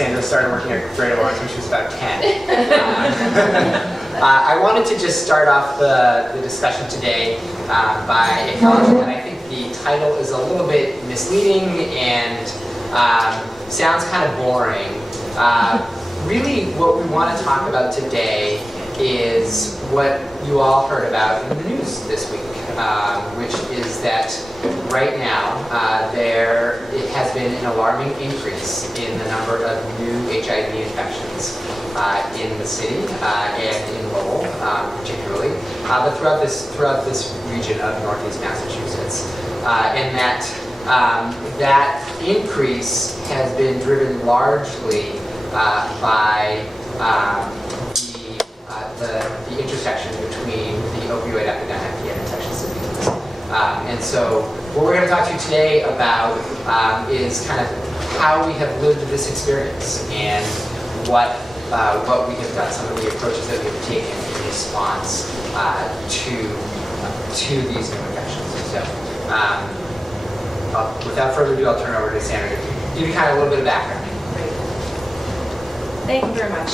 Sandra started working at Greater Lawrence when she was about 10. I wanted to just start off the discussion today by acknowledging that I think the title is a little bit misleading and sounds kind of boring. Really, what we want to talk about today is what you all heard about in the news this week, which is that right now it has been an alarming increase in the number of new HIV infections in the city and in Lowell, particularly, but throughout this region of Northeast Massachusetts, and that increase has been driven largely by the intersection between the opioid epidemic and infectious diseases. And so what we're going to talk to you today about is kind of how we have lived this experience and what we have done, some of the approaches that we have taken in response to these new infections. So without further ado, I'll turn over to Sandra to give you kind of a little bit of background. Great. Thank you very much.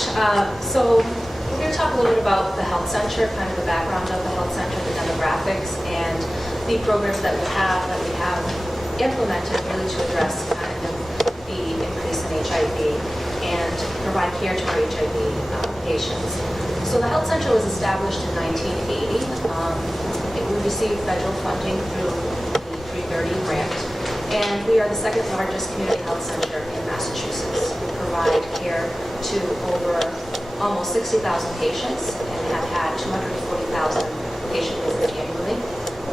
So we're going to talk a little bit about the health center, kind of the background of the health center, the demographics, and the programs that we have implemented really to address kind of the increase in HIV and provide care to our HIV patients. So the health center was established in 1980. We received federal funding through the 330 grant, and we are the second largest community health center in Massachusetts. We provide care to over almost 60,000 patients and have had 240,000 patient visits annually.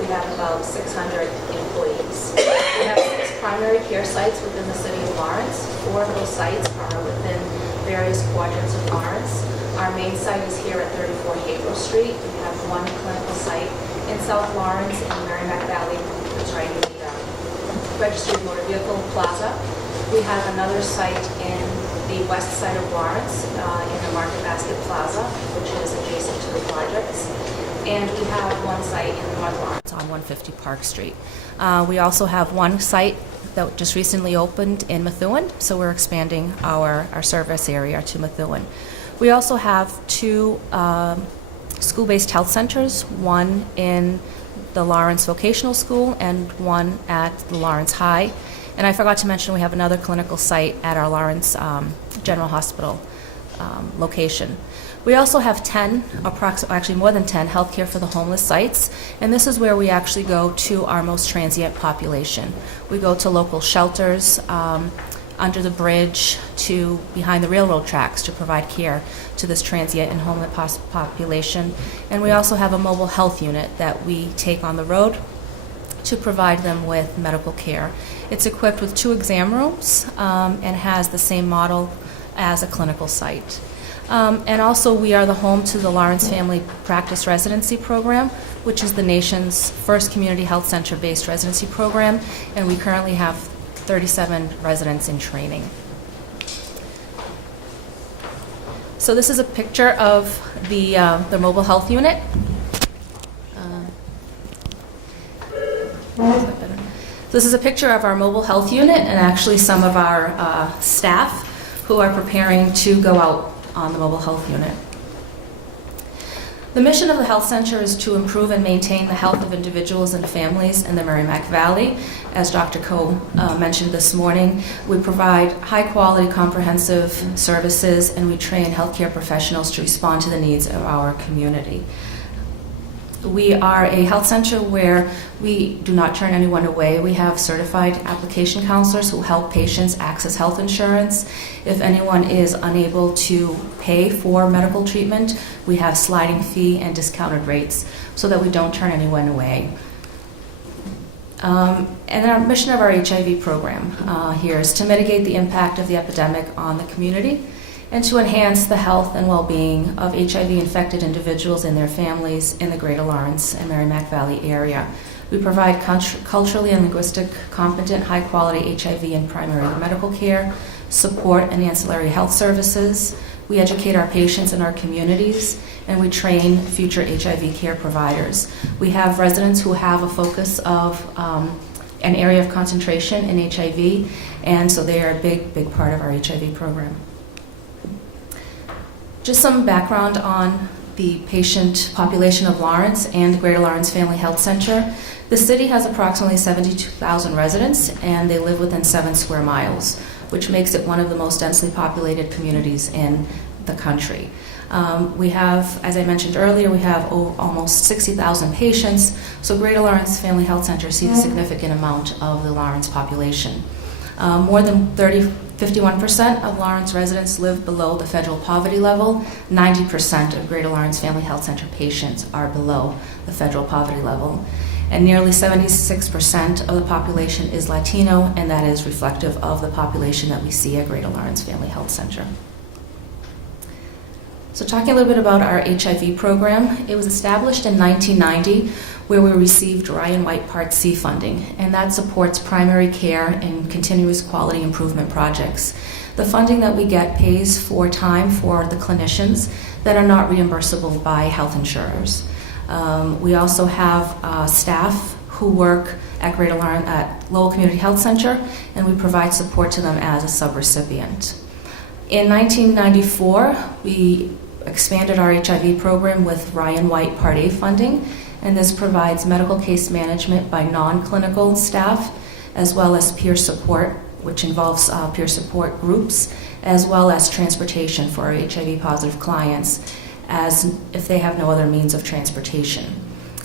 We have about 600 employees. We have 6 primary care sites within the city of Lawrence. 4 of those sites are within various quadrants of Lawrence. Our main site is here at 34 Haverhill Street. We have 1 clinical site in South Lawrence in Merrimack Valley, that's right in the Registered Motor Vehicle Plaza. We have another site in the west side of Lawrence in the Market Basket Plaza, which is adjacent to the projects. And we have 1 site in North Lawrence on 150 Park Street. We also have 1 site that just recently opened in Methuen, so we're expanding our service area to Methuen. We also have 2 school-based health centers, 1 in the Lawrence Vocational School and 1 at the Lawrence High. And I forgot to mention we have another clinical site at our Lawrence General Hospital location. We also have 10, actually more than 10, healthcare for the homeless sites, and this is where we actually go to our most transient population. We go to local shelters, under the bridge, to behind the railroad tracks to provide care to this transient and homeless population. And we also have a mobile health unit that we take on the road to provide them with medical care. It's equipped with 2 exam rooms and has the same model as a clinical site. And also we are the home to the Lawrence Family Practice Residency Program, which is the nation's first community health center-based residency program, and we currently have 37 residents in training. So this is a picture of the mobile health unit. This is a picture of our mobile health unit and actually some of our staff who are preparing to go out on the mobile health unit. The mission of the health center is to improve and maintain the health of individuals and families in the Merrimack Valley. As Dr. Coe mentioned this morning, we provide high-quality, comprehensive services, and we train healthcare professionals to respond to the needs of our community. We are a health center where we do not turn anyone away. We have certified application counselors who help patients access health insurance. If anyone is unable to pay for medical treatment, we have sliding fee and discounted rates so that we don't turn anyone away. And our mission of our HIV program here is to mitigate the impact of the epidemic on the community and to enhance the health and well-being of HIV-infected individuals and their families in the Greater Lawrence and Merrimack Valley area. We provide culturally and linguistic competent, high-quality HIV and primary medical care, support and ancillary health services. We educate our patients in our communities, and we train future HIV care providers. We have residents who have a focus of an area of concentration in HIV, and so they are a big part of our HIV program. Just some background on the patient population of Lawrence and the Greater Lawrence Family Health Center. The city has approximately 72,000 residents, and they live within 7 square miles, which makes it one of the most densely populated communities in the country. We have, as I mentioned earlier, we have almost 60,000 patients, so Greater Lawrence Family Health Center sees a significant amount of the Lawrence population. More than 51% of Lawrence residents live below the federal poverty level. 90% of Greater Lawrence Family Health Center patients are below the federal poverty level. And nearly 76% of the population is Latino, and that is reflective of the population that we see at Greater Lawrence Family Health Center. So talking a little bit about our HIV program, it was established in 1990 where we received Ryan White Part C funding, and that supports primary care and continuous quality improvement projects. The funding that we get pays for time for the clinicians that are not reimbursable by health insurers. We also have staff who work at Lowell Community Health Center, and we provide support to them as a subrecipient. In 1994, we expanded our HIV program with Ryan White Part A funding, and this provides medical case management by non-clinical staff, as well as peer support, which involves peer support groups, as well as transportation for our HIV-positive clients, as if they have no other means of transportation.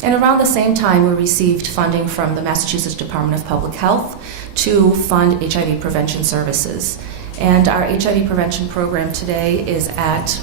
And around the same time, we received funding from the Massachusetts Department of Public Health to fund HIV prevention services. And our HIV prevention program today is at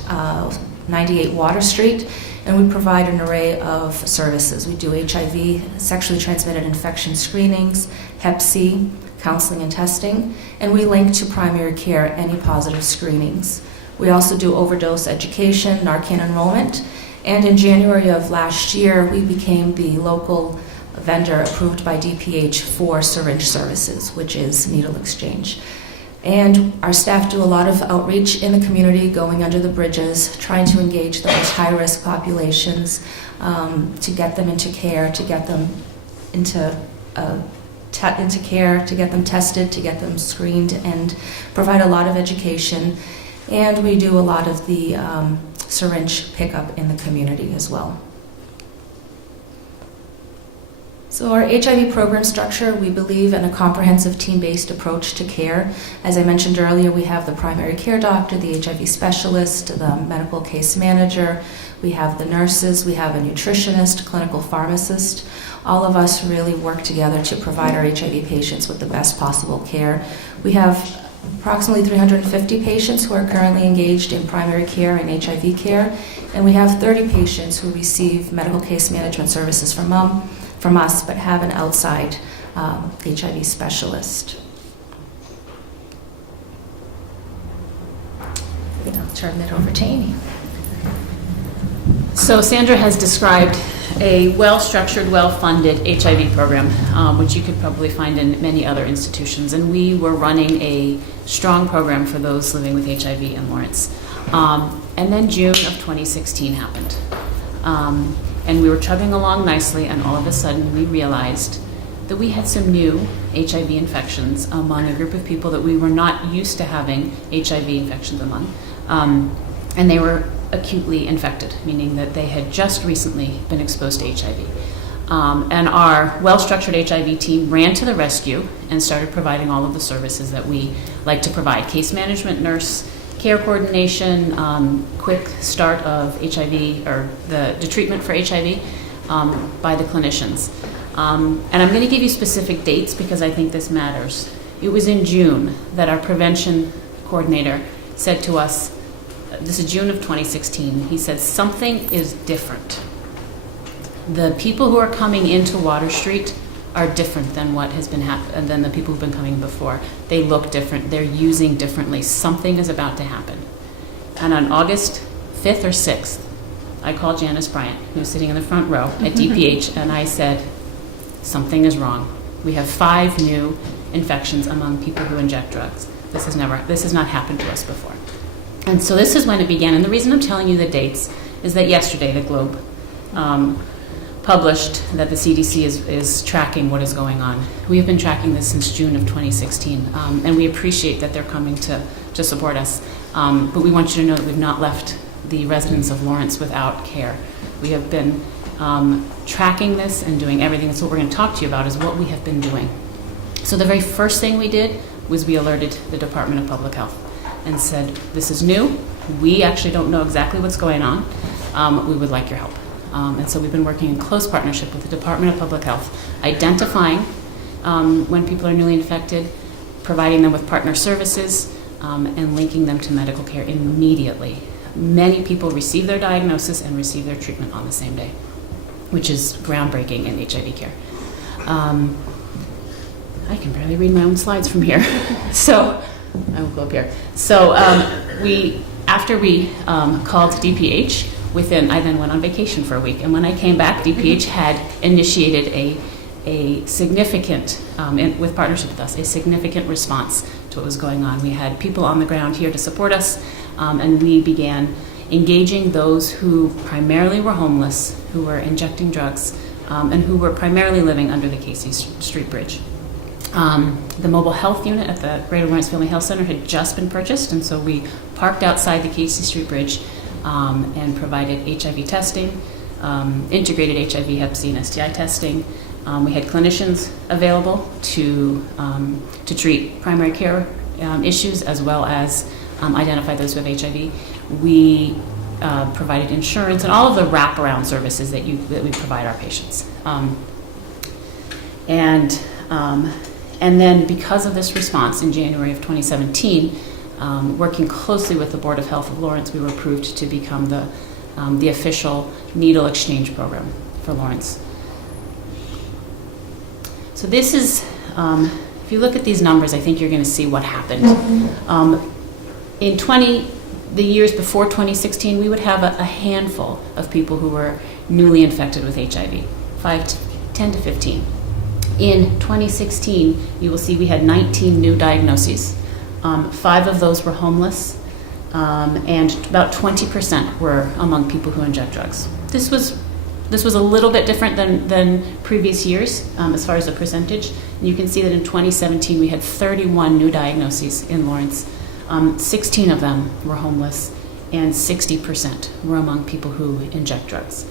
98 Water Street, and we provide an array of services. We do HIV, sexually transmitted infection screenings, Hep C, counseling and testing, and we link to primary care any positive screenings. We also do overdose education, Narcan enrollment, and in January of last year, we became the local vendor approved by DPH for syringe services, which is needle exchange. And our staff do a lot of outreach in the community, going under the bridges, trying to engage the most high-risk populations, to get them into care, to get them into care, to get them tested, to get them screened, and provide a lot of education. And we do a lot of the syringe pickup in the community as well. So our HIV program structure, we believe in a comprehensive team-based approach to care. As I mentioned earlier, we have the primary care doctor, the HIV specialist, the medical case manager, we have the nurses, we have a nutritionist, clinical pharmacist. All of us really work together to provide our HIV patients with the best possible care. We have approximately 350 patients who are currently engaged in primary care and HIV care, and we have 30 patients who receive medical case management services from us, but have an outside HIV specialist. I'll turn that over to Amy. So Sandra has described a well-structured, well-funded HIV program, which you could probably find in many other institutions. And we were running a strong program for those living with HIV in Lawrence. And then June of 2016 happened. And we were chugging along nicely, and all of a sudden we realized that we had some new HIV infections among a group of people that we were not used to having HIV infections among. And they were acutely infected, meaning that they had just recently been exposed to HIV. And our well-structured HIV team ran to the rescue and started providing all of the services that we like to provide: case management, nurse care coordination, quick start of HIV, or the treatment for HIV by the clinicians. And I'm going to give you specific dates because I think this matters. It was in June that our prevention coordinator said to us, this is June of 2016, he said, something is different. The people who are coming into Water Street are different than what has been than the people who've been coming before. They look different, they're using differently. Something is about to happen. And on August 5th or 6th, I called Janice Bryant, who was sitting in the front row at DPH, and I said, something is wrong. We have 5 new infections among people who inject drugs. This has not happened to us before. And so this is when it began. And the reason I'm telling you the dates is that yesterday the Globe published that the CDC is tracking what is going on. We have been tracking this since June of 2016, and we appreciate that they're coming to support us. But we want you to know that we've not left the residents of Lawrence without care. We have been tracking this and doing everything. That's what we're going to talk to you about, is what we have been doing. So the very first thing we did was we alerted the Department of Public Health and said, this is new. We actually don't know exactly what's going on. We would like your help. And so we've been working in close partnership with the Department of Public Health, identifying when people are newly infected, providing them with partner services, and linking them to medical care immediately. Many people receive their diagnosis and receive their treatment on the same day, which is groundbreaking in HIV care. I can barely read my own slides from here. So I will go up here. So after we called DPH, I then went on vacation for a week. And when I came back, DPH had initiated a significant, with partnership with us, a significant response to what was going on. We had people on the ground here to support us, and we began engaging those who primarily were homeless, who were injecting drugs, and who were primarily living under the Casey Street Bridge. The mobile health unit at the Greater Lawrence Family Health Center had just been purchased, and so we parked outside the Casey Street Bridge and provided HIV testing, integrated HIV, Hep C, and STI testing. We had clinicians available to treat primary care issues, as well as identify those who have HIV. We provided insurance and all of the wraparound services that we provide our patients. And then because of this response in January of 2017, working closely with the Board of Health of Lawrence, we were approved to become the official needle exchange program for Lawrence. So this is, if you look at these numbers, I think you're going to see what happened. In the years before 2016, we would have a handful of people who were newly infected with HIV, 10 to 15. In 2016, you will see we had 19 new diagnoses. 5 of those were homeless, and about 20% were among people who inject drugs. This was a little bit different than previous years as far as the percentage. And you can see that in 2017, we had 31 new diagnoses in Lawrence. 16 of them were homeless, and 60% were among people who inject drugs.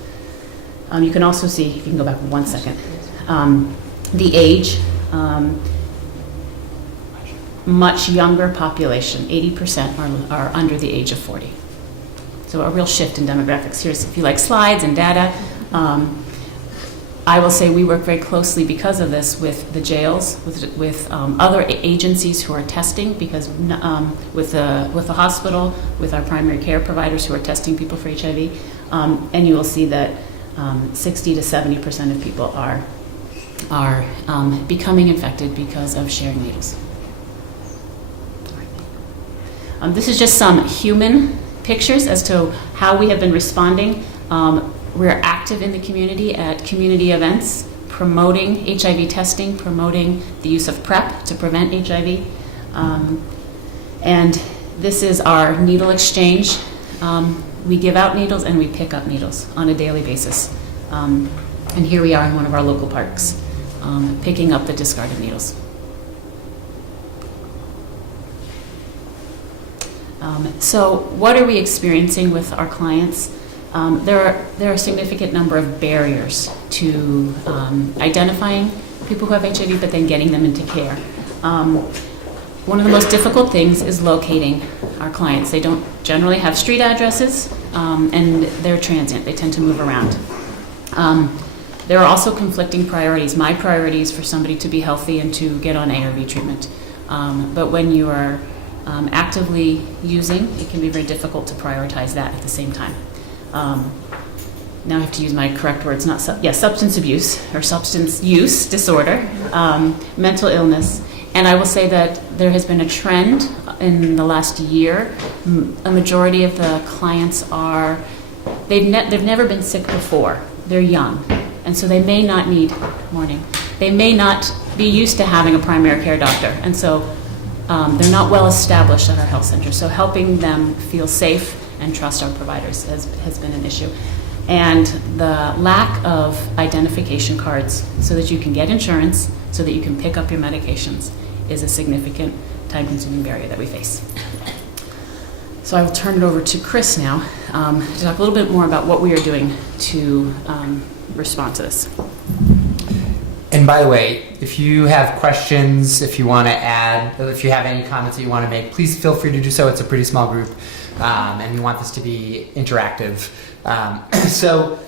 You can also see, if you can go back 1 second, the age, much younger population, 80% are under the age of 40. So a real shift in demographics. Here's, if you like slides and data, I will say we work very closely because of this with the jails, with other agencies who are testing, because with the hospital, with our primary care providers who are testing people for HIV, and you will see that 60 to 70% of people are becoming infected because of sharing needles. This is just some human pictures as to how we have been responding. We're active in the community at community events, promoting HIV testing, promoting the use of PrEP to prevent HIV. And this is our needle exchange. We give out needles and we pick up needles on a daily basis. And here we are in one of our local parks, picking up the discarded needles. So what are we experiencing with our clients? There are a significant number of barriers to identifying people who have HIV, but then getting them into care. One of the most difficult things is locating our clients. They don't generally have street addresses, and they're transient. They tend to move around. There are also conflicting priorities. My priority is for somebody to be healthy and to get on ARV treatment. But when you are actively using, it can be very difficult to prioritize that at the same time. Now I have to use my correct words, substance abuse or substance use disorder, mental illness. And I will say that there has been a trend in the last year. A majority of the clients they've never been sick before. They're young. And so they may not they may not be used to having a primary care doctor. And so they're not well established at our health center. So helping them feel safe and trust our providers has been an issue. And the lack of identification cards so that you can get insurance, so that you can pick up your medications, is a significant time-consuming barrier that we face. So I will turn it over to Chris now to talk a little bit more about what we are doing to respond to this. And by the way, if you have questions, if you want to add, if you have any comments that you want to make, please feel free to do so. It's a pretty small group, and we want this to be interactive. So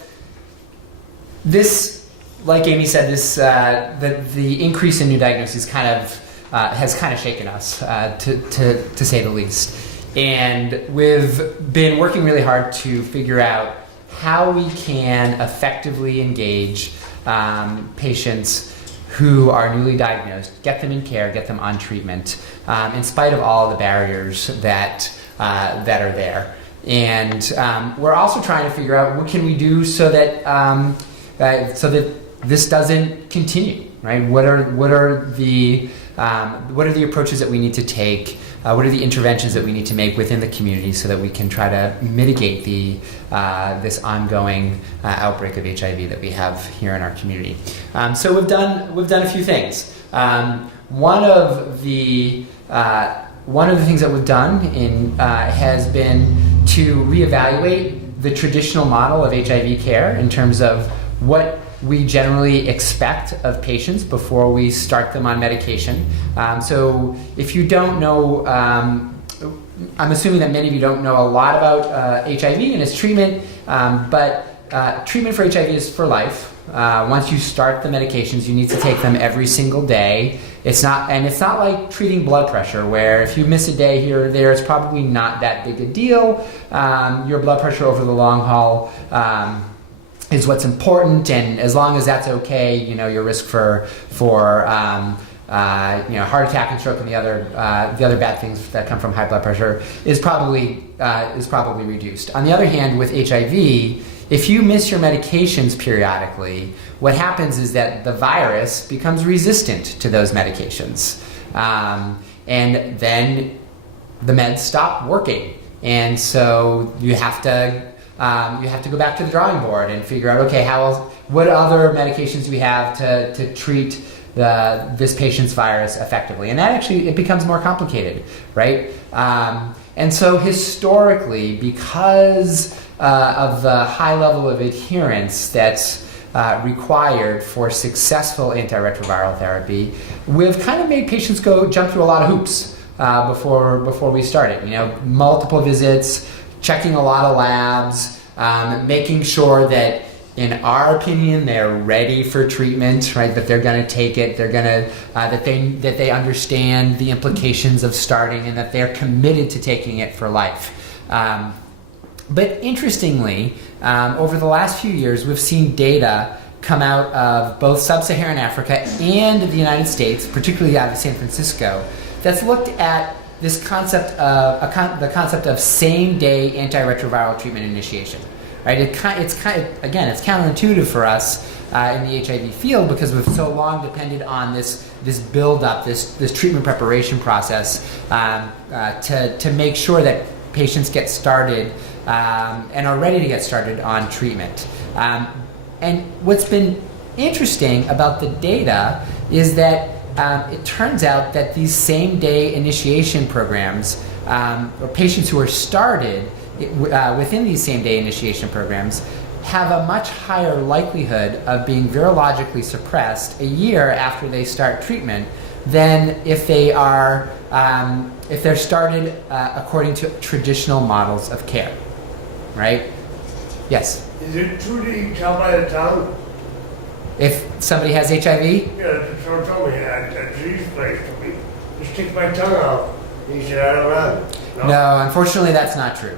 this, like Amy said, this the increase in new diagnoses has kind of shaken us, to say the least. And we've been working really hard to figure out how we can effectively engage patients who are newly diagnosed, get them in care, get them on treatment, in spite of all the barriers that are there. And we're also trying to figure out what can we do so that this doesn't continue, right? What are the approaches that we need to take? What are the interventions that we need to make within the community so that we can try to mitigate this ongoing outbreak of HIV that we have here in our community? So we've done a few things. One of the things that we've done has been to reevaluate the traditional model of HIV care in terms of what we generally expect of patients before we start them on medication. So if you don't know, I'm assuming that many of you don't know a lot about HIV and its treatment, but treatment for HIV is for life. Once you start the medications, you need to take them every single day. It's not like treating blood pressure, where if you miss a day here or there, it's probably not that big a deal. Your blood pressure over the long haul is what's important, and as long as that's okay, your risk for heart attack and stroke and the other bad things that come from high blood pressure is probably reduced. On the other hand, with HIV, if you miss your medications periodically, what happens is that the virus becomes resistant to those medications, and then the meds stop working, and so you have to go back to the drawing board and figure out, okay, what other medications do we have to treat this patient's virus effectively? And that actually, it becomes more complicated, right? And so historically, because of the high level of adherence that's required for successful antiretroviral therapy, we've kind of made patients jump through a lot of hoops before we started. Multiple visits, checking a lot of labs, making sure that, in our opinion, they're ready for treatment, right? That they're going to take it, they're going to that they understand the implications of starting, and that they're committed to taking it for life. But interestingly, over the last few years, we've seen data come out of both sub-Saharan Africa and the United States, particularly out of San Francisco, that's looked at this concept of the concept of same-day antiretroviral treatment initiation. Right? It's counterintuitive for us in the HIV field, because we've so long depended on this build-up, this treatment preparation process to make sure that patients get started and are ready to get started on treatment. And what's been interesting about the data is that it turns out that these same-day initiation programs, or patients who are started within these same-day initiation programs, have a much higher likelihood of being virologically suppressed a year after they start treatment than if they're started according to traditional models of care. Right? Yes? Is it true that you can tell by the tongue? If somebody has HIV? Yeah, someone told me that disease place told me, just stick my tongue out. And he said, I don't know. No, unfortunately, that's not true.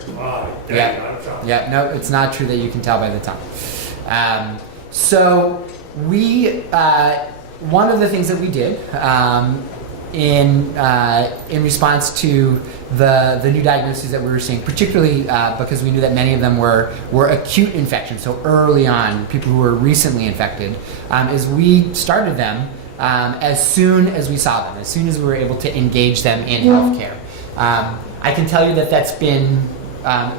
Yeah, no, it's not true that you can tell by the tongue. So one of the things that we did in response to the new diagnoses that we were seeing, particularly because we knew that many of them were acute infections, so early on, people who were recently infected, is we started them as soon as we saw them, as soon as we were able to engage them in healthcare. I can tell you that that's been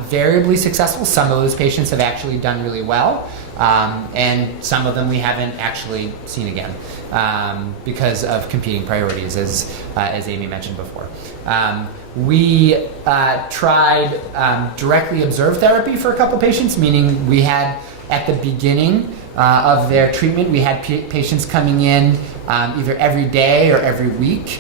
variably successful. Some of those patients have actually done really well, and some of them we haven't actually seen again because of competing priorities, as Amy mentioned before. We tried directly observed therapy for a couple patients, meaning we had at the beginning of their treatment, we had patients coming in either every day or every week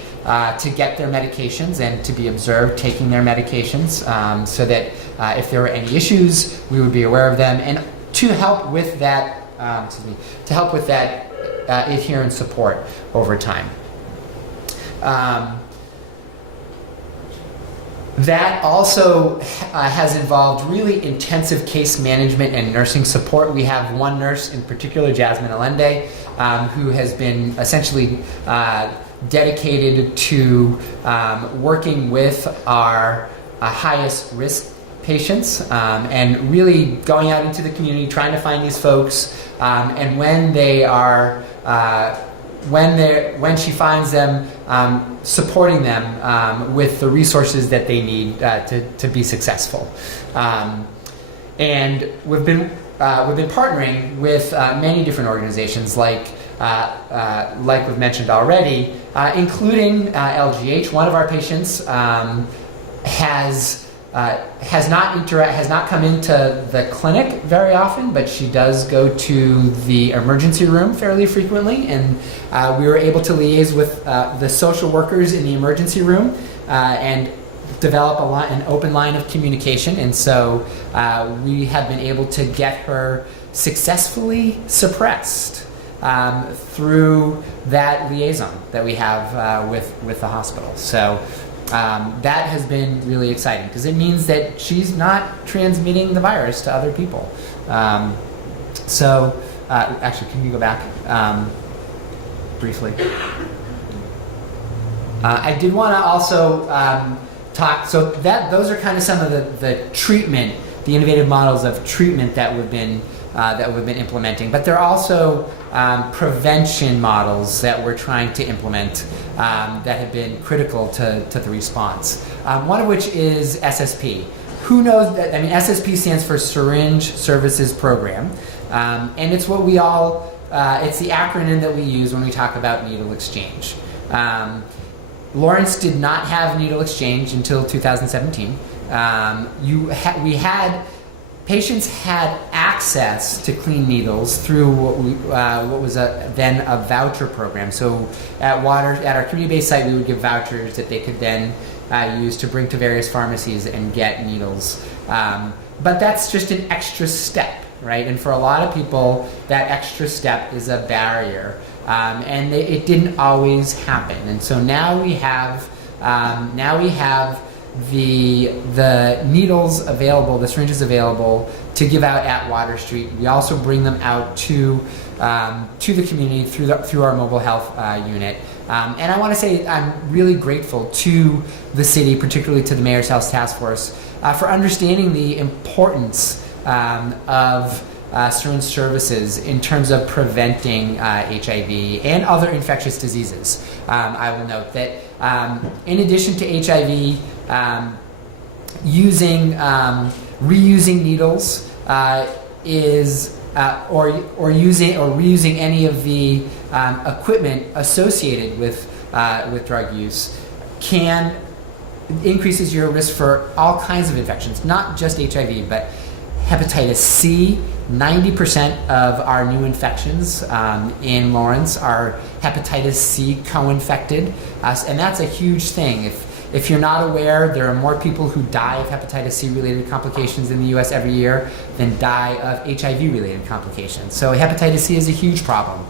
to get their medications and to be observed taking their medications, so that if there were any issues, we would be aware of them, and to help with that, adherence support over time. That also has involved really intensive case management and nursing support. We have one nurse in particular, Jasmine Allende, who has been essentially dedicated to working with our highest risk patients, and really going out into the community, trying to find these folks, and when they are when she finds them, supporting them with the resources that they need to be successful. And we've been partnering with many different organizations, like we've mentioned already, including LGH. One of our patients has not come into the clinic very often, but she does go to the emergency room fairly frequently, and we were able to liaise with the social workers in the emergency room and develop an open line of communication, and so we have been able to get her successfully suppressed through that liaison that we have with the hospital. So that has been really exciting because it means that she's not transmitting the virus to other people. Actually, can you go back briefly? I did want to also talk. So those are kind of some of the treatment, the innovative models of treatment that we've been implementing. But there are also prevention models that we're trying to implement that have been critical to the response. One of which is SSP. Who knows that? I mean, SSP stands for Syringe Services Program, and it's what we all. It's the acronym that we use when we talk about needle exchange. Lawrence did not have needle exchange until 2017. Patients had access to clean needles through what was then a voucher program. So at our community-based site, we would give vouchers that they could then use to bring to various pharmacies and get needles. But that's just an extra step, right? And for a lot of people, that extra step is a barrier, and it didn't always happen. And so now we have the needles available, the syringes available to give out at Water Street. We also bring them out to the community through our mobile health unit. And I want to say I'm really grateful to the city, particularly to the Mayor's Health Task Force, for understanding the importance of syringe services in terms of preventing HIV and other infectious diseases. I will note that in addition to HIV, reusing needles or reusing any of the equipment associated with drug use increases your risk for all kinds of infections, not just HIV, but hepatitis C. 90% of our new infections in Lawrence are hepatitis C co-infected, and that's a huge thing. If you're not aware, there are more people who die of hepatitis C related complications in the US every year than die of HIV related complications. So hepatitis C is a huge problem.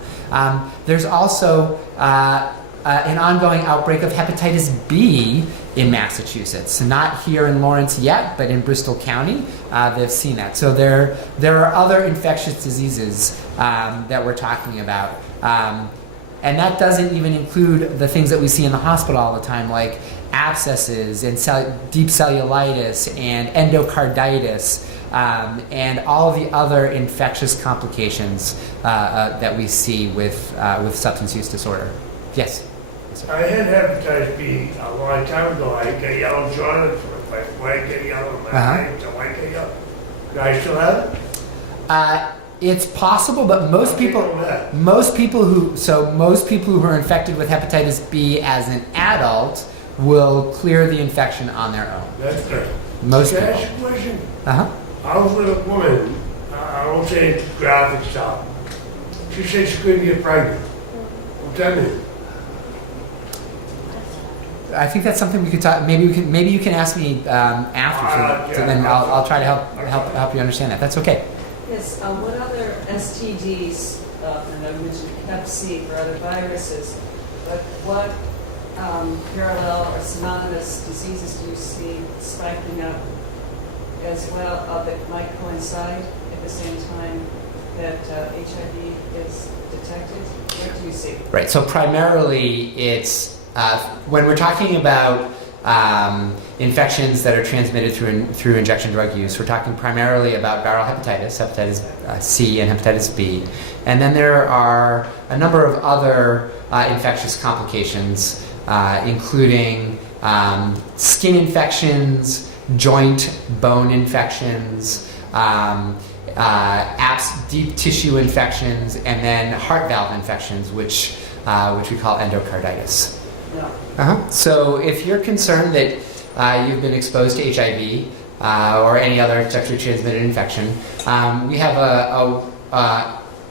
There's also an ongoing outbreak of hepatitis B in Massachusetts. Not here in Lawrence yet, but in Bristol County, they've seen that. So there are other infectious diseases that we're talking about. And that doesn't even include the things that we see in the hospital all the time, like abscesses and deep cellulitis and endocarditis, and all of the other infectious complications that we see with substance use disorder. Yes? I had hepatitis B a long time ago. I got yellow jaundice for like white get yellow, my Uh-huh. eyes, the white get yellow. Do I still have it? It's possible, but most people who are infected with hepatitis B as an adult will clear the infection on their own. That's good. Most Can I people. ask you a question? Uh-huh. I was with a woman, I won't say graphic stuff. She said she couldn't get pregnant. What's that mean? I think that's something we could talk. Maybe you can ask me after, so then I'll try to help you understand that. That's okay. Yes, what other STDs, and I mentioned Hep C for other viruses, but what parallel or synonymous diseases do you see spiking up as well that might coincide at the same time that HIV is detected? What do you see? Right. So primarily, it's when we're talking about infections that are transmitted through injection drug use, we're talking primarily about viral hepatitis C and hepatitis B, and then there are a number of other infectious complications, including skin infections, joint bone infections, deep tissue infections, and then heart valve infections, which we call endocarditis. No. So if you're concerned that you've been exposed to HIV or any other sexually transmitted infection, we have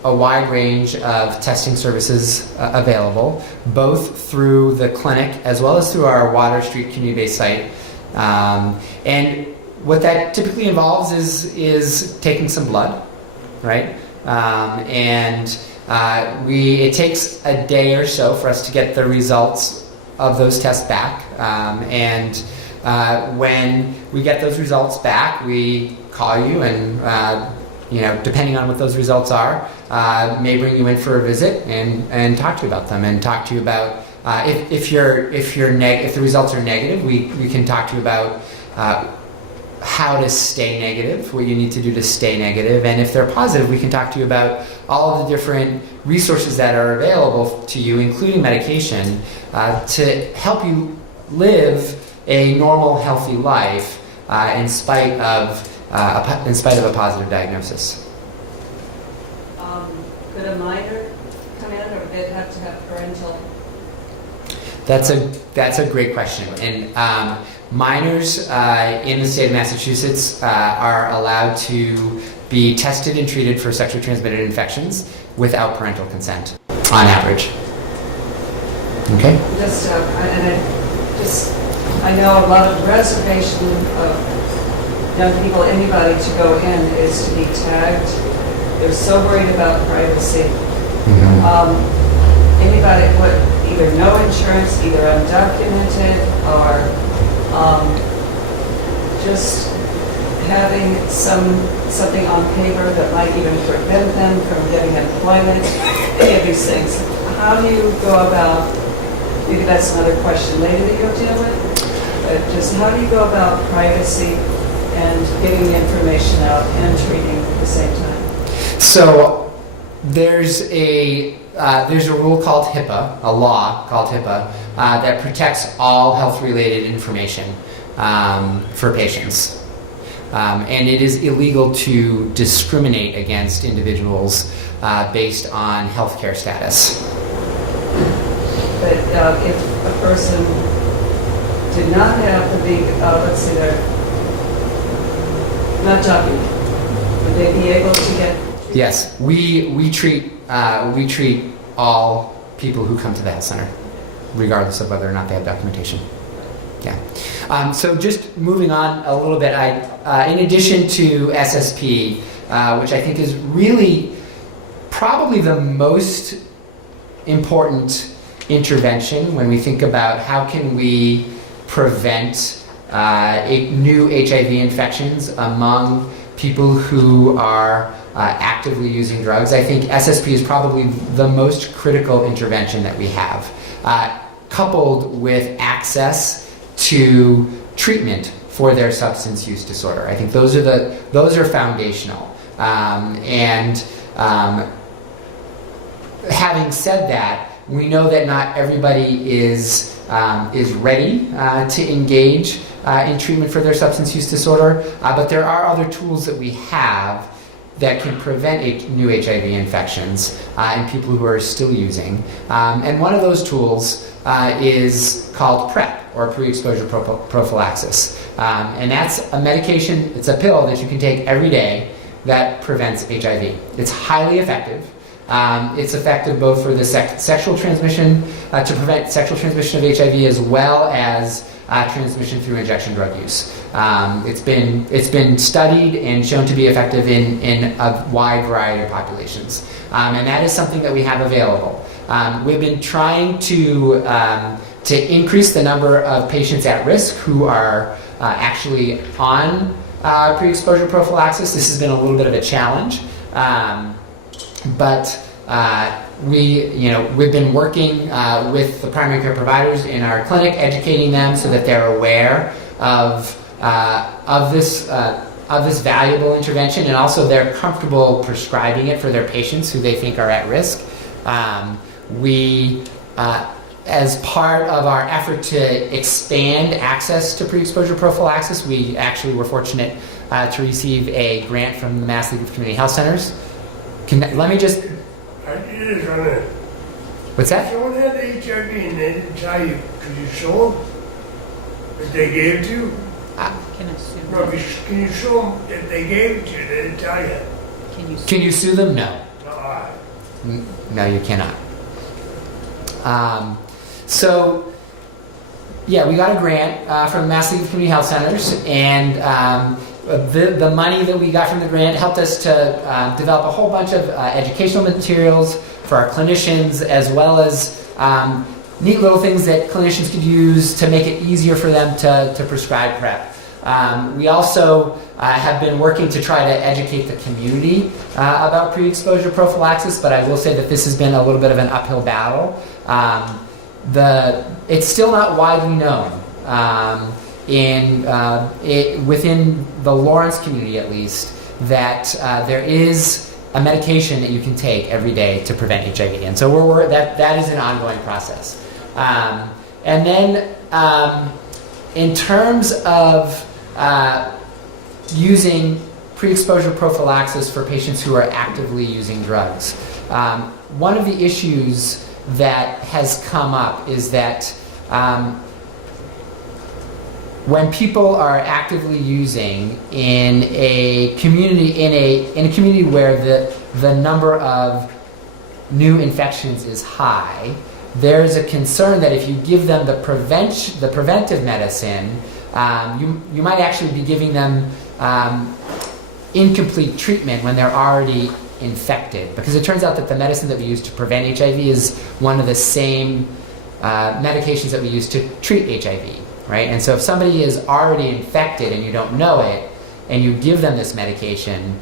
a wide range of testing services available, both through the clinic as well as through our Water Street community-based site. And what that typically involves is taking some blood, right? It takes a day or so for us to get the results of those tests back. When we get those results back, we call you and, depending on what those results are, may bring you in for a visit and talk to you about them and talk to you about if the results are negative, we can talk to you about how to stay negative, what you need to do to stay negative, and if they're positive, we can talk to you about all of the different resources that are available to you, including medication, to help you live a normal, healthy life in spite of a positive diagnosis. Could a minor come in, or would they have to have parental? That's a great question, and minors in the state of Massachusetts are allowed to be tested and treated for sexually transmitted infections without parental consent, on average. Okay. I know a lot of reservation of young people, anybody to go in is to be tagged. They're so worried about privacy. Mm-hmm. Anybody with either no insurance, either undocumented, or just having something on paper that might even prevent them from getting employment, any of these things. How do you go about, maybe that's another question later that you'll deal with, but just how do you go about privacy and getting the information out and treating at the same time? So there's a rule called HIPAA, a law called HIPAA, that protects all health-related information for patients. And it is illegal to discriminate against individuals based on healthcare status. But if a person did not have the big, let's say they're not documented, would they be able to get? Yes, we treat all people who come to the health center, regardless of whether or not they have documentation. Yeah. So just moving on a little bit, in addition to SSP, which I think is really probably the most important intervention when we think about how can we prevent new HIV infections among people who are actively using drugs. I think SSP is probably the most critical intervention that we have, coupled with access to treatment for their substance use disorder. I think those are foundational. Having said that, we know that not everybody is ready to engage in treatment for their substance use disorder, but there are other tools that we have that can prevent new HIV infections in people who are still using. And one of those tools is called PrEP, or pre-exposure prophylaxis. And that's a medication, it's a pill that you can take every day that prevents HIV. It's highly effective. It's effective both for the sexual transmission, to prevent sexual transmission of HIV, as well as transmission through injection drug use. It's been studied and shown to be effective in a wide variety of populations. And that is something that we have available. We've been trying to increase the number of patients at risk who are actually on pre-exposure prophylaxis. This has been a little bit of a challenge, but we've been working with the primary care providers in our clinic, educating them so that they're aware of this valuable intervention, and also they're comfortable prescribing it for their patients who they think are at risk. As part of our effort to expand access to pre-exposure prophylaxis, we actually were fortunate to receive a grant from the Mass League of Community Health Centers. Let me just... What's that? If someone had HIV and they didn't tell you, could you sue them? If they gave it to you? Can assume. No, can you sue them if they gave it to you, they didn't tell you? Can you sue them? No. No. No, you cannot. So, yeah, we got a grant from the Mass League of Community Health Centers, and the money that we got from the grant helped us to develop a whole bunch of educational materials for our clinicians, as well as neat little things that clinicians could use to make it easier for them to prescribe PrEP. We also have been working to try to educate the community about pre-exposure prophylaxis, but I will say that this has been a little bit of an uphill battle. It's still not widely known within the Lawrence community, at least, that there is a medication that you can take every day to prevent HIV, and so that is an ongoing process. And then, in terms of using pre-exposure prophylaxis for patients who are actively using drugs, one of the issues that has come up is that when people are actively using in a community where the number of new infections is high, there's a concern that if you give them the preventive medicine, you might actually be giving them incomplete treatment when they're already infected, because it turns out that the medicine that we use to prevent HIV is one of the same medications that we use to treat HIV, right? And so if somebody is already infected and you don't know it, and you give them this medication,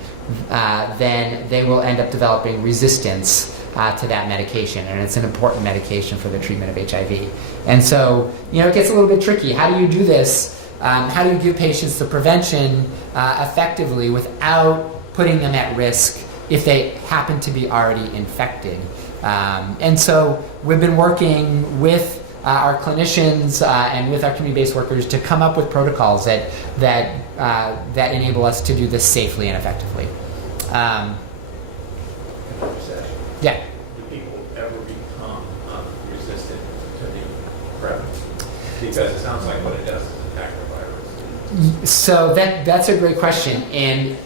then they will end up developing resistance to that medication, and it's an important medication for the treatment of HIV. And so, it gets a little bit tricky. How do you do this? How do you give patients the prevention effectively without putting them at risk if they happen to be already infected? And so we've been working with our clinicians and with our community-based workers to come up with protocols that enable us to do this safely and effectively. Yeah. Do people ever become resistant to the PrEP? Because it sounds like what it does is attack the virus. So that's a great question, and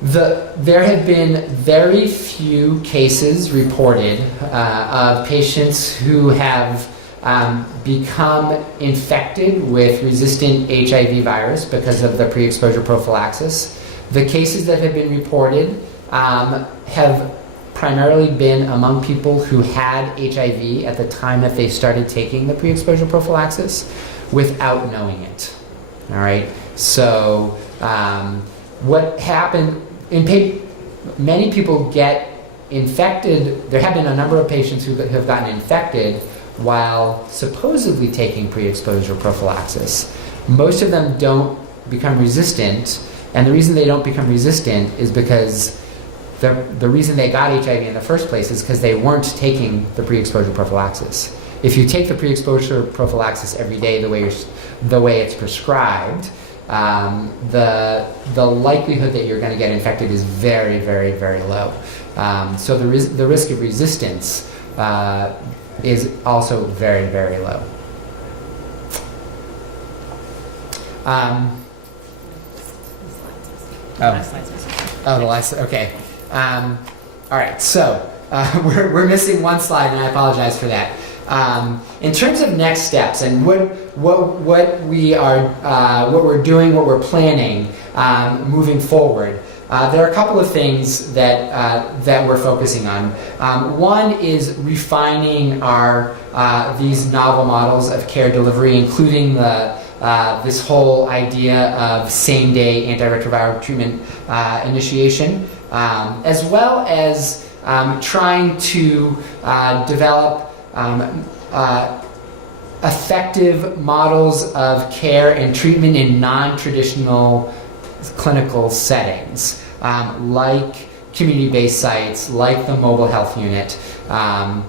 there have been very few cases reported of patients who have become infected with resistant HIV virus because of the pre-exposure prophylaxis. The cases that have been reported have primarily been among people who had HIV at the time that they started taking the pre-exposure prophylaxis without knowing it. All right. So what happened? Many people get infected. There have been a number of patients who have gotten infected while supposedly taking pre-exposure prophylaxis. Most of them don't become resistant, and the reason they don't become resistant is because the reason they got HIV in the first place is because they weren't taking the pre-exposure prophylaxis. if you take the pre-exposure prophylaxis every day the way it's prescribed, the likelihood that you're going to get infected is very, very, very low. So the risk of resistance is also very, very low. The last, okay. All right, so we're missing one slide, and I apologize for that. In terms of next steps and what we're doing, what we're planning moving forward, there are a couple of things that we're focusing on. One is refining these novel models of care delivery, including this whole idea of same-day antiretroviral treatment initiation, as well as trying to develop effective models of care and treatment in non-traditional clinical settings, like community-based sites, like the mobile health unit, and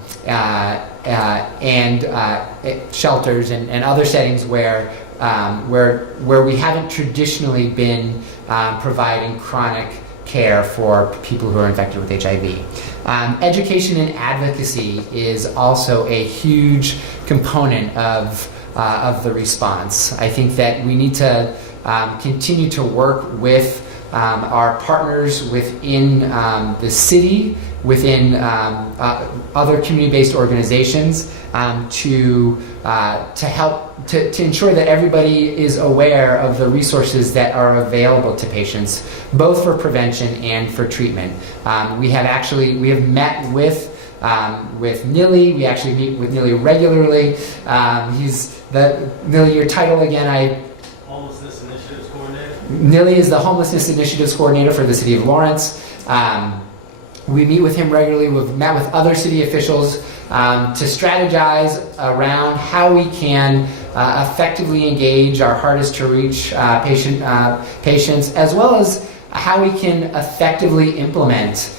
shelters and other settings where we haven't traditionally been providing chronic care for people who are infected with HIV. Education and advocacy is also a huge component of the response. I think that we need to continue to work with our partners within the city, within other community-based organizations, to help to ensure that everybody is aware of the resources that are available to patients, both for prevention and for treatment. We have met with Nili. We actually meet with Nili regularly. Nili, your title again, Homelessness Initiatives Coordinator. Nili is the Homelessness Initiatives Coordinator for the City of Lawrence. We meet with him regularly. We've met with other city officials to strategize around how we can effectively engage our hardest to reach patients, as well as how we can effectively implement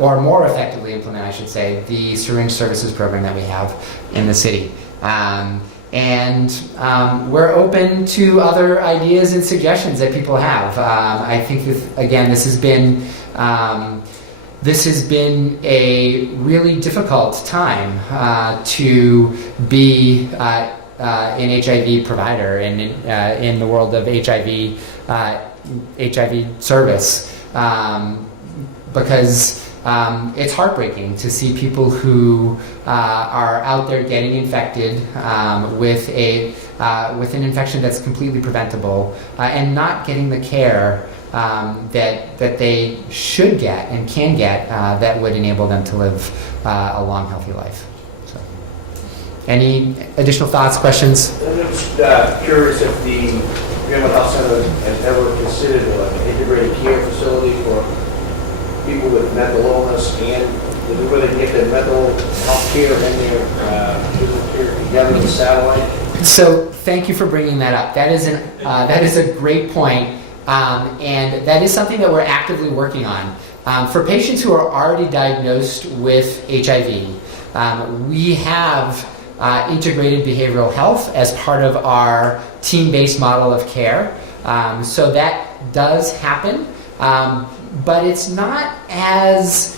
or more effectively implement, I should say, the syringe services program that we have in the city. We're open to other ideas and suggestions that people have. I think this has been a really difficult time to be an HIV provider and in the world of HIV service, because it's heartbreaking to see people who are out there getting infected with an infection that's completely preventable and not getting the care that they should get and can get that would enable them to live a long, healthy life. So, any additional thoughts, questions? I'm just curious if the Greenwood Health Center has ever considered an integrated care facility for people with mental illness, and where they can get their mental health care and their physical care together in satellite. So thank you for bringing that up. That is a great point. And that is something that we're actively working on. For patients who are already diagnosed with HIV, we have integrated behavioral health as part of our team-based model of care. So that does happen, but it's not as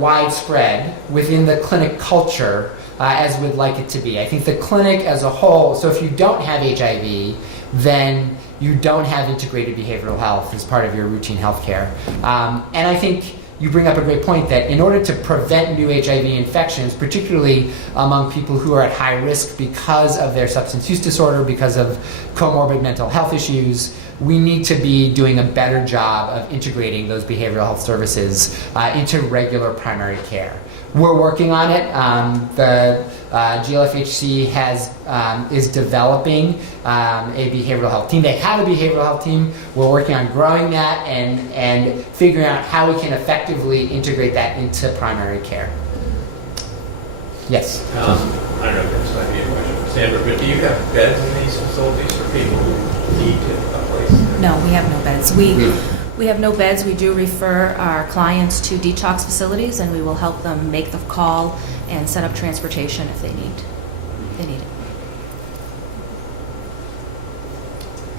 widespread within the clinic culture as we'd like it to be. I think the clinic as a whole, so if you don't have HIV, then you don't have integrated behavioral health as part of your routine health care. And I think you bring up a great point that in order to prevent new HIV infections, particularly among people who are at high risk because of their substance use disorder, because of comorbid mental health issues, we need to be doing a better job of integrating those behavioral health services into regular primary care. We're working on it. The GLFHC is developing a behavioral health team. They have a behavioral health team. We're working on growing that and figuring out how we can effectively integrate that into primary care. Yes? I don't know if this might be a question for Sandra, but do you have beds in these facilities for people who need a place? No, we have no beds. We have no beds. We do refer our clients to detox facilities, and we will help them make the call and set up transportation if they need it.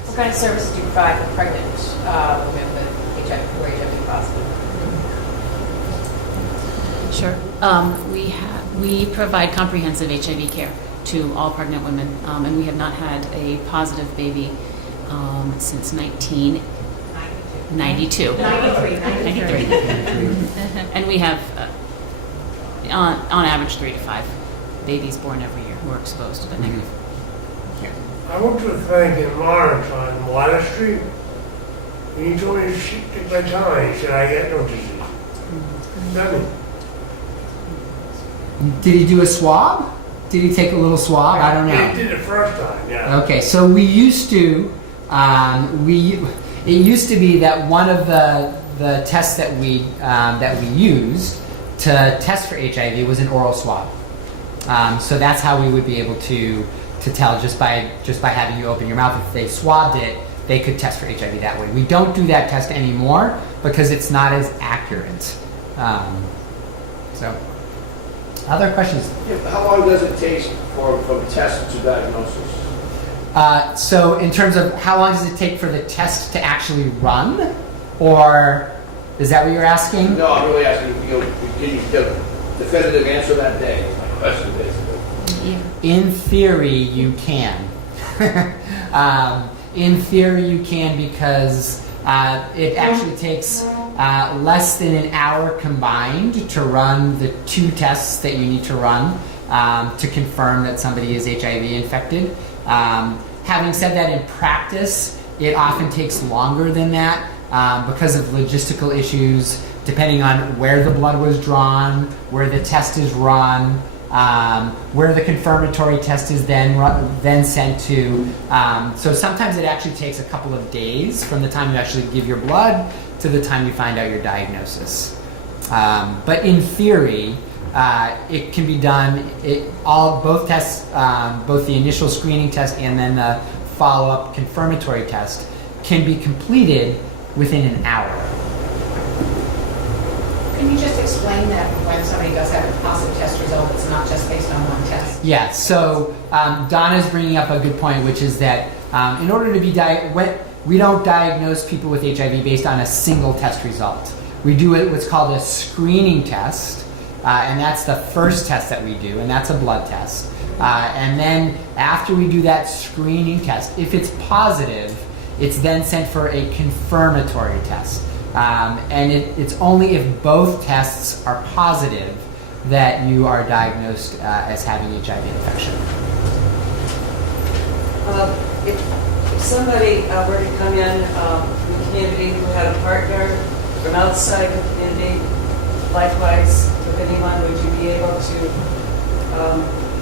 What kind of services do you provide for pregnant women with HIV, who are HIV positive? Sure. We provide comprehensive HIV care to all pregnant women, and we have not had a positive baby since 1992. 93. And we have, on average, 3 to 5 babies born every year who are exposed to the negative. I went to a clinic in Lawrence on Water Street, and he told me to take my time. He said, I got no disease. Nothing. Did he do a swab? Did he take a little swab? I don't know. He did it first time, yeah. Okay, so we used to, it used to be that one of the tests that we used to test for HIV was an oral swab. So that's how we would be able to tell just by having you open your mouth. If they swabbed it, they could test for HIV that way. We don't do that test anymore because it's not as accurate. So, other questions? Yeah, how long does it take from test to diagnosis? So in terms of how long does it take for the test to actually run? Or is that what you're asking? No, I'm really asking, can you get a definitive answer that day? Is my question, basically. In theory, you can. In theory, you can because it actually takes less than an hour combined to run the 2 tests that you need to run to confirm that somebody is HIV infected. Having said that, in practice, it often takes longer than that because of logistical issues, depending on where the blood was drawn, where the test is run, where the confirmatory test is then sent to. So sometimes it actually takes a couple of days from the time you actually give your blood to the time you find out your diagnosis. But in theory, it can be done. Both tests, both the initial screening test and then the follow-up confirmatory test, can be completed within an hour. Can you just explain that when somebody does have a positive test result, it's not just based on one test? Yeah. So Donna's bringing up a good point, which is that in order to be we don't diagnose people with HIV based on a single test result. We do what's called a screening test. And that's the first test that we do, and that's a blood test. And then after we do that screening test, if it's positive, it's then sent for a confirmatory test. And it's only if both tests are positive that you are diagnosed as having HIV infection. If somebody were to come in the community who had a partner from outside the community, likewise with anyone, would you be able to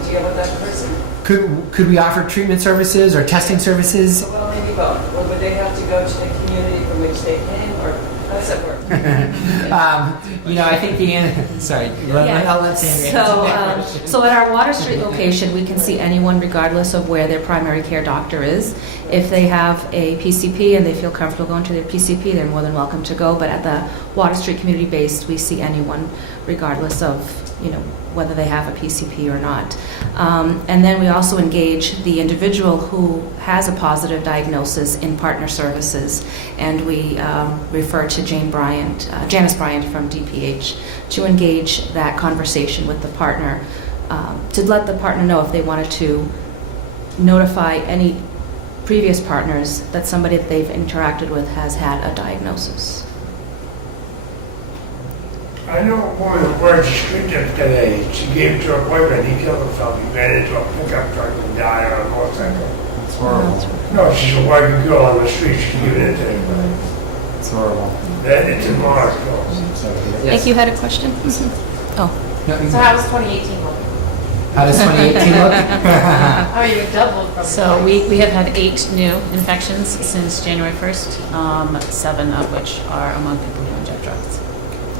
deal with that person? Could we offer treatment services or testing services? Well, maybe both. Or would they have to go to the community from which they came, or how does that work? I think sorry, I'll let Sandra answer. So at our Water Street location, we can see anyone regardless of where their primary care doctor is. If they have a PCP and they feel comfortable going to their PCP, they're more than welcome to go. But at the Water Street community base, we see anyone regardless of whether they have a PCP or not. And then we also engage the individual who has a positive diagnosis in partner services, and we refer to Janice Bryant from DPH to engage that conversation with the partner, to let the partner know if they wanted to notify any previous partners that somebody that they've interacted with has had a diagnosis. I know a woman who worked the street today. She gave it to her boyfriend. He killed himself. He ran into a pickup truck and died on a motorcycle. It's horrible. No, she's a working girl on the street. She's giving it to anybody. It's horrible. It's in Mars. Thank you. Had a question? Oh. So how was 2018 looking? How does 2018 look? Oh, you doubled from So we have had 8 new infections since January 1st, 7 of which are among people who inject drugs.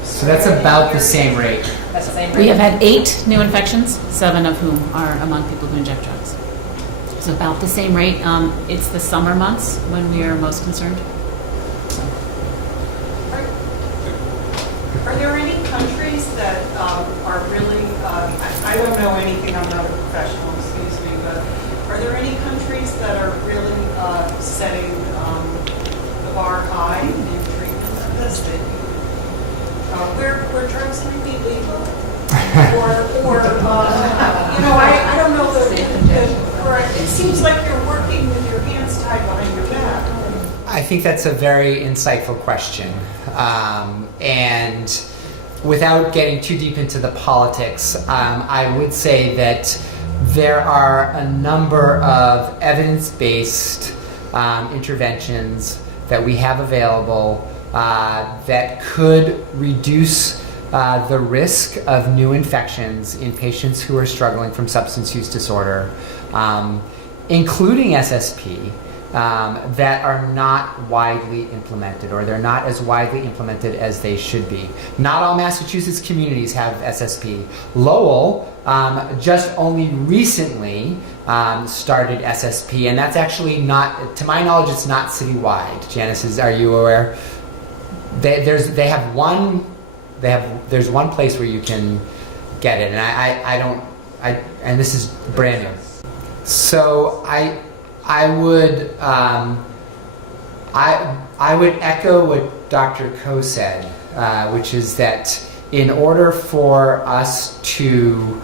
So that's about the same rate. That's the same rate? We have had 8 new infections, 7 of whom are among people who inject drugs. So about the same rate. It's the summer months when we are most concerned. there any countries that are really, I don't know anything, I'm not a professional, excuse me, but are there any countries that are really setting the bar high in treatment of this? Where drugs may be legal? Or I don't know, or it seems like you're working with your hands tied behind your back. I think that's a very insightful question. And without getting too deep into the politics, I would say that there are a number of evidence-based interventions that we have available that could reduce the risk of new infections in patients who are struggling from substance use disorder, including SSP, that are not widely implemented, or they're not as widely implemented as they should be. Not all Massachusetts communities have SSP. Lowell just only recently started SSP, and that's actually not, to my knowledge, it's not citywide. Janice, are you aware? There's one place where you can get it, and and this is brand new. So I would echo what Dr. Koh said, which is that in order for us to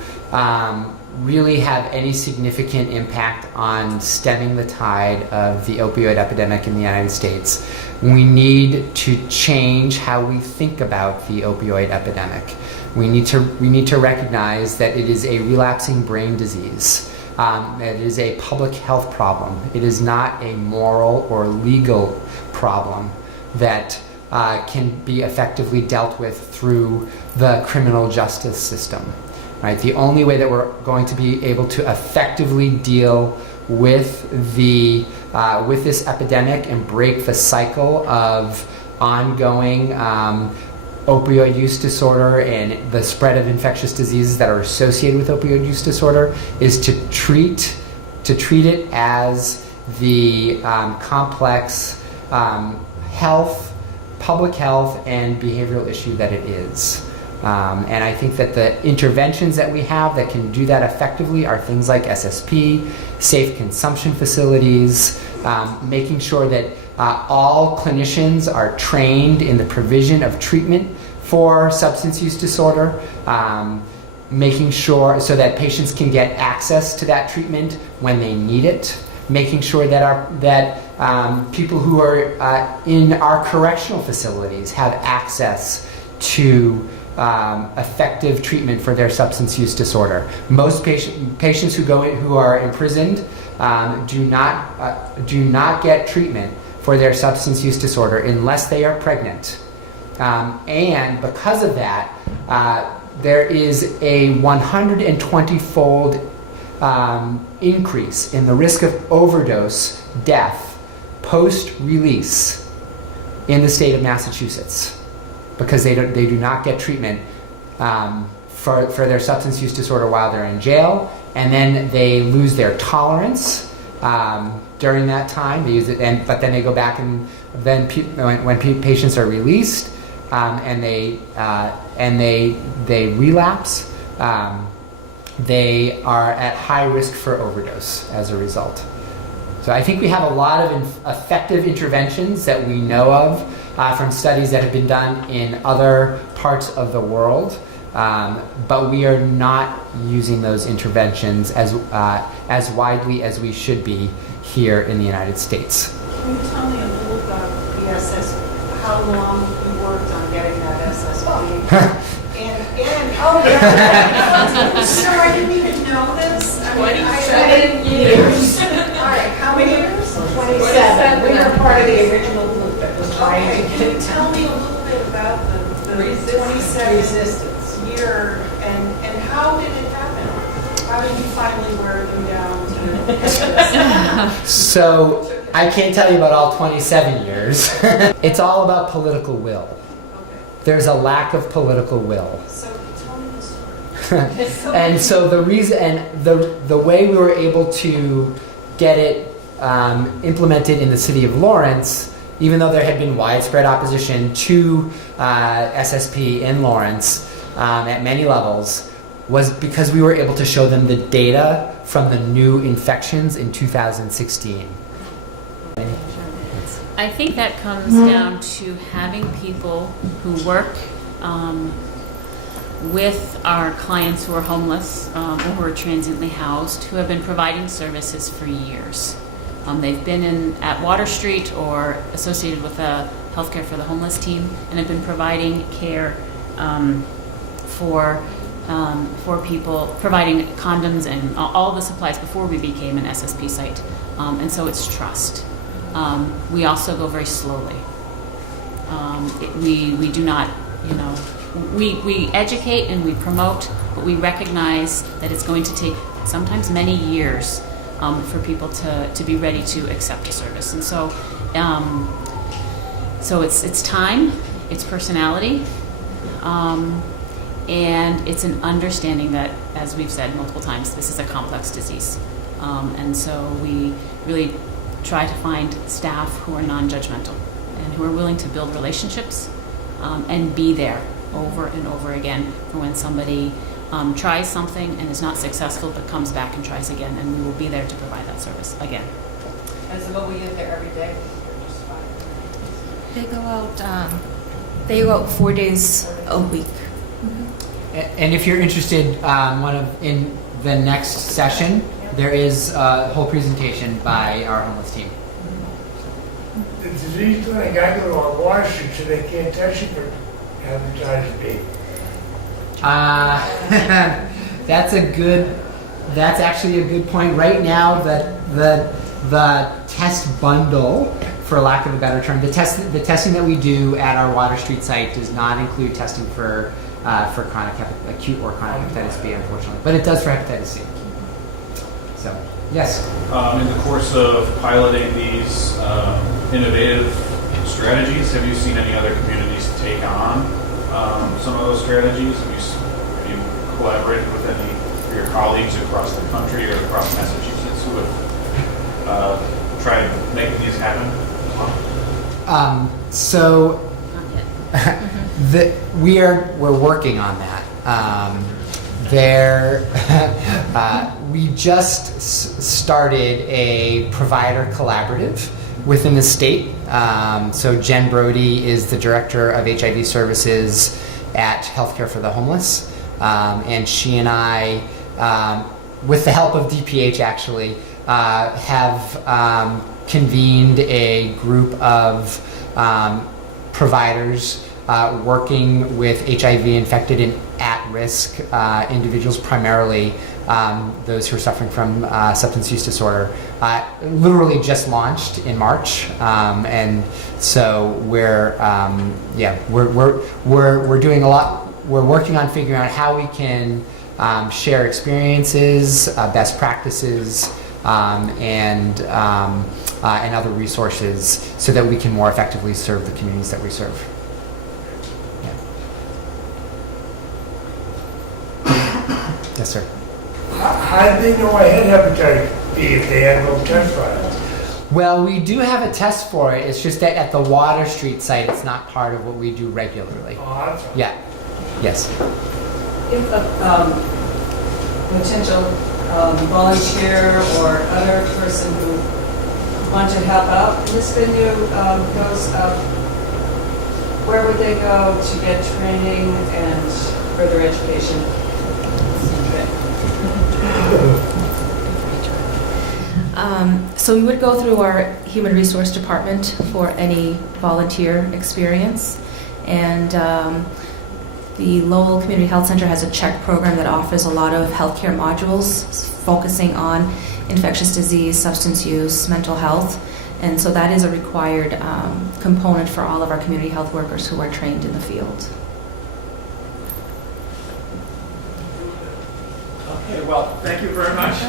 really have any significant impact on stemming the tide of the opioid epidemic in the United States, we need to change how we think about the opioid epidemic. We need to recognize that it is a relapsing brain disease. It is a public health problem. It is not a moral or legal problem that can be effectively dealt with through the criminal justice system. Right? The only way that we're going to be able to effectively deal with with this epidemic and break the cycle of ongoing opioid use disorder and the spread of infectious diseases that are associated with opioid use disorder is to treat it as the complex public health and behavioral issue that it is. And I think that the interventions that we have that can do that effectively are things like SSP, safe consumption facilities, making sure that all clinicians are trained in the provision of treatment for substance use disorder, making sure so that patients can get access to that treatment when they need it, making sure that people who are in our correctional facilities have access to effective treatment for their substance use disorder. Most patients who are imprisoned do not get treatment for their substance use disorder unless they are pregnant. And because of that, there is a 120-fold increase in the risk of overdose death post-release in the state of Massachusetts, because they do not get treatment for their substance use disorder while they're in jail, and then they lose their tolerance during that time. They use it, but then they go back, and then when patients are released and they relapse, they are at high risk for overdose as a result. So I think we have a lot of effective interventions that we know of from studies that have been done in other parts of the world, but we are not using those interventions as widely as we should be here in the United States. Can you tell me a little about the SS, how long you worked on getting that SSP? So I didn't even know this. 27 years. All right, how many years? 27. We were part of the original group that was trying Okay, to can you tell me a little bit about the 27th year and how did it happen? How did you finally wear them down to get this? So I can't tell you about all 27 years. It's all about political will. Okay, There's a lack of political will. so tell me the story. And so the reason, and the way we were able to get it implemented in the city of Lawrence even though there had been widespread opposition to SSP in Lawrence at many levels, was because we were able to show them the data from the new infections in 2016. I think that comes down to having people who work with our clients who are homeless or who are transiently housed, who have been providing services for years. They've been at Water Street or associated with the Healthcare for the Homeless team and have been providing care for people, providing condoms and all the supplies before we became an SSP site. And so it's trust. We also go very slowly. We do not, we educate and we promote, but we recognize that it's going to take sometimes many years for people to be ready to accept a service. And so, it's time, it's personality, and it's an understanding that, as we've said multiple times, this is a complex disease. And so we really try to find staff who are non-judgmental and who are willing to build relationships and be there over and over again for when somebody tries something and is not successful but comes back and tries again, and we will be there to provide that service again. And so what we get there every day? They go out 4 days a week. And if you're interested, in the next session, there is a whole presentation by our homeless team. The disease clinic I go to on Water Street, so they can't test you for hepatitis B. That's actually a good point. Right now, the test bundle, for lack of a better term, the testing that we do at our Water Street site does not include testing for acute or chronic hepatitis B, unfortunately, but it does for hepatitis C. So, yes. In the course of piloting these innovative strategies, have you seen any other communities take on some of those strategies? Have you collaborated with any of your colleagues across the country or across Massachusetts who have tried making these happen? We're working on that. We just started a provider collaborative within the state. So Jen Brody is the director of HIV services at Healthcare for the Homeless, and she and I, with the help of DPH actually, have convened a group of providers working with HIV-infected and at-risk individuals, primarily those who are suffering from substance use disorder. Literally just launched in March, and so we're doing a lot. We're working on figuring out how we can share experiences, best practices, and other resources so that we can more effectively serve the communities that we serve. Yes, sir. How did they know I had hepatitis B if they had no test for it? Well, we do have a test for it. It's just that at the Water Street site, it's not part of what we do regularly. Oh, that's all. Yeah. Yes. If a potential volunteer or other person who wants to help out in this venue goes up, where would they go to get training and further education? So we would go through our human resource department for any volunteer experience, and the Lowell Community Health Center has a CHECK program that offers a lot of healthcare modules focusing on infectious disease, substance use, mental health, and so that is a required component for all of our community health workers who are trained in the field. Okay, well, thank you very much.